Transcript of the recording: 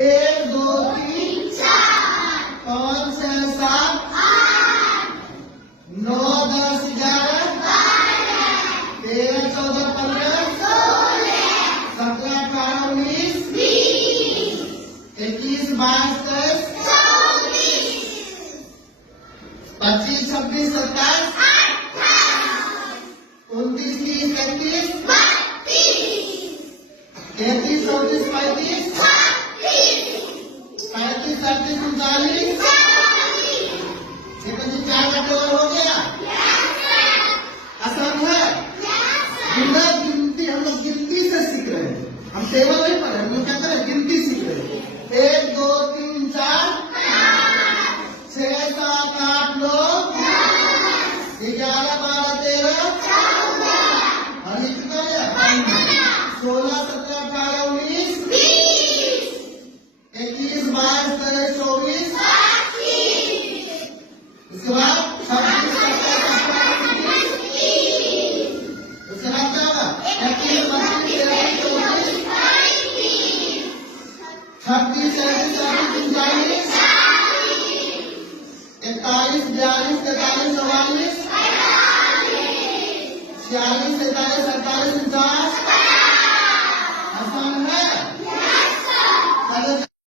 1 2 3 4 5 6 7 8 9 10 11 12 13 14 15 16 17 18 19 20 21 22 23 25 26 27 29 30 31 33 34 35 35 37 39 ये बच्चे 4 का टेबल हो गया। आसान है। गिनती हम लोग गिनती से सीख रहे हैं। हम टेबल नहीं पढ़ रहे, हम लोग क्या कर रहे हैं, गिनती सीख रहे हैं। 1 2 3 4 6 7 8 9 11 12 13 और ये कितना है 16 17 18 19 21 22 23 24 उसके बाद 26 उसके बाद क्या होगा 31 32 33 34 36 37 38 39 41 42 43 44 45 46 47 48 49